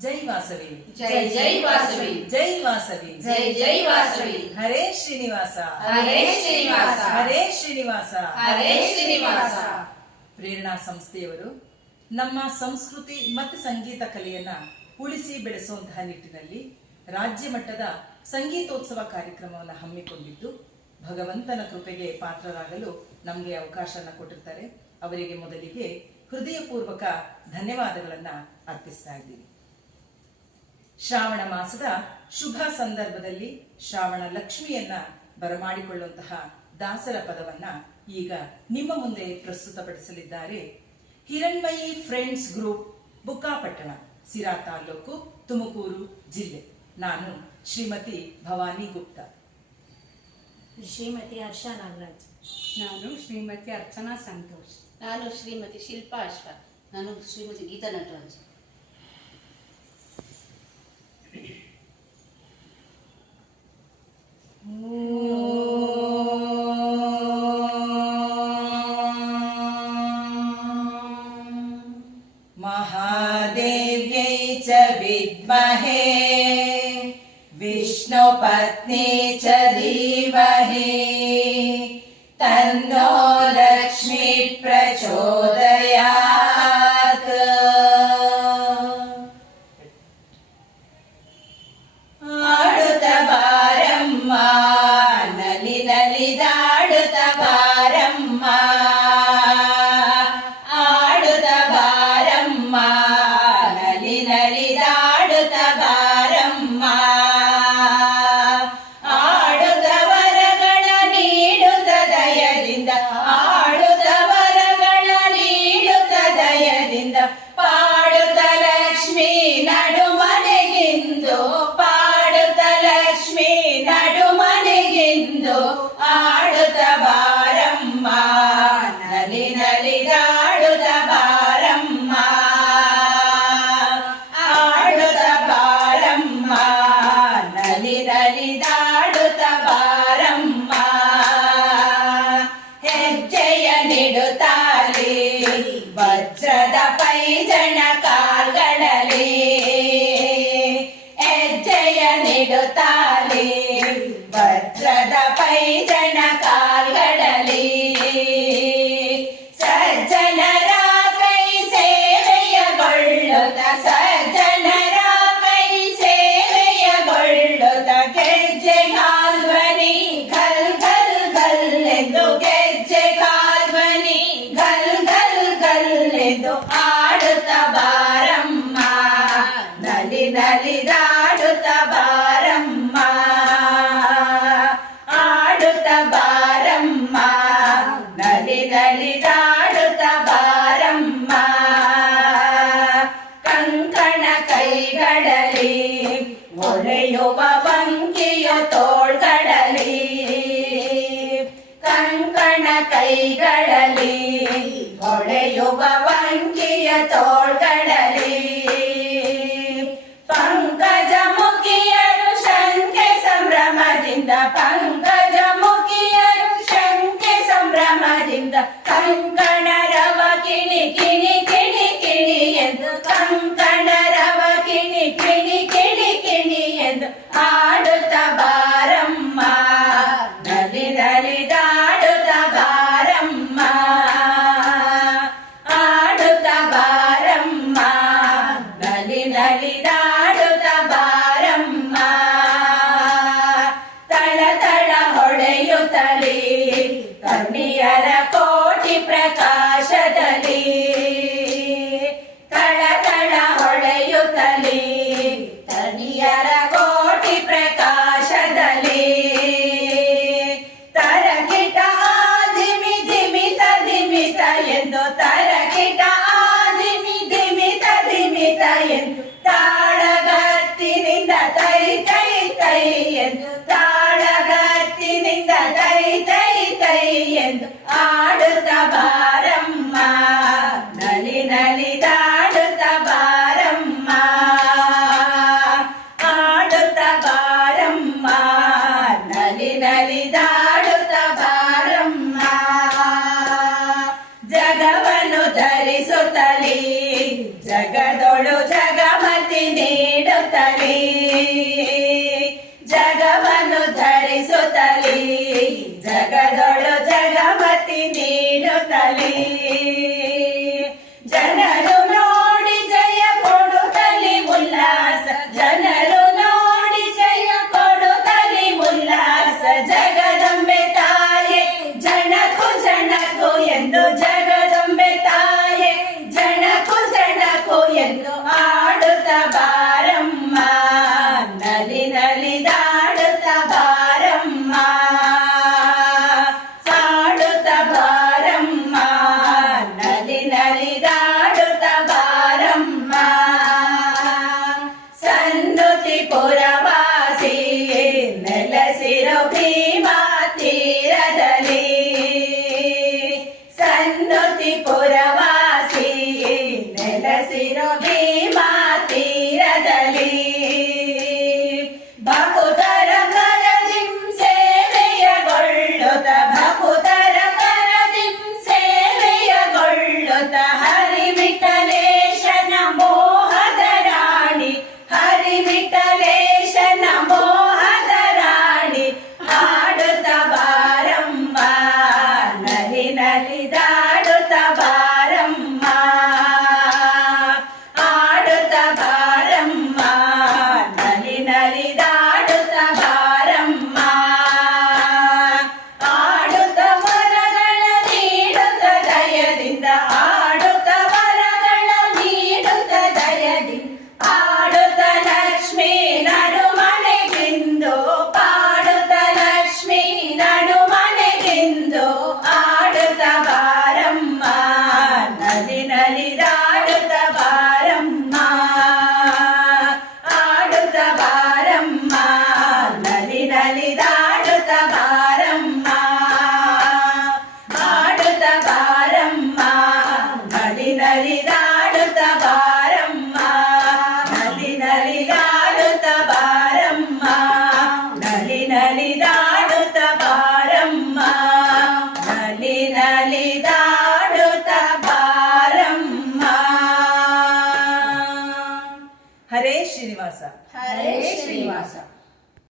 ಜೈ ವಾಸವಿ. ಜೈ ಜೈ ವಾಸವಿ. ಜೈ ವಾಸವಿ. ಜೈ ಜೈ ವಾಸವಿ. ಹರೇ ಶ್ರೀನಿವಾಸ. ಹರೇ ಶ್ರೀನಿವಾಸ. ಹರೇ ಶ್ರೀನಿವಾಸ. ಹರೇ ಶ್ರೀನಿವಾಸ. ಪ್ರೇರಣಾ ಸಂಸ್ಥೆಯವರು ನಮ್ಮ ಸಂಸ್ಕೃತಿ ಮತ್ತು ಸಂಗೀತ ಕಲೆಯನ್ನ ಉಳಿಸಿ ಬೆಳೆಸುವಂತಹ ನಿಟ್ಟಿನಲ್ಲಿ ರಾಜ್ಯ ಮಟ್ಟದ ಸಂಗೀತೋತ್ಸವ ಕಾರ್ಯಕ್ರಮವನ್ನು ಹಮ್ಮಿಕೊಂಡಿದ್ದು ಭಗವಂತನ ಕೃಪೆಗೆ ಪಾತ್ರರಾಗಲು ನಮಗೆ ಅವಕಾಶನ ಕೊಟ್ಟಿರ್ತಾರೆ. ಅವರಿಗೆ ಮೊದಲಿಗೆ ಹೃದಯಪೂರ್ವಕ ಧನ್ಯವಾದಗಳನ್ನ ಅರ್ಪಿಸ್ತಾ ಇದ್ದೀವಿ ಶ್ರಾವಣ ಮಾಸದ ಶುಭ ಸಂದರ್ಭದಲ್ಲಿ ಶ್ರಾವಣ ಲಕ್ಷ್ಮಿಯನ್ನ ಬರಮಾಡಿಕೊಳ್ಳುವಂತಹ ದಾಸರ ಪದವನ್ನ ಈಗ ನಿಮ್ಮ ಮುಂದೆ ಪ್ರಸ್ತುತಪಡಿಸಲಿದ್ದಾರೆ. ಹಿರಣ್ಮಯಿ ಫ್ರೆಂಡ್ಸ್ ಗ್ರೂಪ್ ಬುಕ್ಕಾಪಟ್ಟಣ ಸಿರಾ ತಾಲೂಕು ತುಮಕೂರು ಜಿಲ್ಲೆ. ನಾನು ಶ್ರೀಮತಿ ಭವಾನಿ ಗುಪ್ತಾ. ಶ್ರೀಮತಿ ಹರ್ಷ ನಾಗರಾಜ್. ನಾನು ಶ್ರೀಮತಿ ಅರ್ಚನಾ ಸಂತೋಷ್. ನಾನು ಶ್ರೀಮತಿ ಶಿಲ್ಪಾ ಅಶ್ವ ನಾನು ಶ್ರೀಮತಿ ಗೀತಾ ನಟರಾಜ್. महादेव्यै च विद्महे विष्णुपत्नी च धीमहे तन्नो ದಲಿದಾ ನಲಿ ನಲಿದಾಡುತ್ತ ಬಾರಮ್ಮ ಹೆಜ್ಜೆಯ ನಿಡುತ್ತಾಲಿ ವಜ್ರದ ಪೈಜಣ ಕಾಲ್ಗಳಲ್ಲಿ ಹೆಜ್ಜೆಯ ನಿಡುತ್ತಾಲಿ ವಜ್ರದ ಪೈಜಣ ಕೈಗಳಲ್ಲಿ ಒಳೆಯುವ ಬಂಕಿಯ ತೋಳ್ಗಳಲ್ಲಿ ಕಂಕಣ ಕೈಗಳಲ್ಲಿ ലളിത finalidad.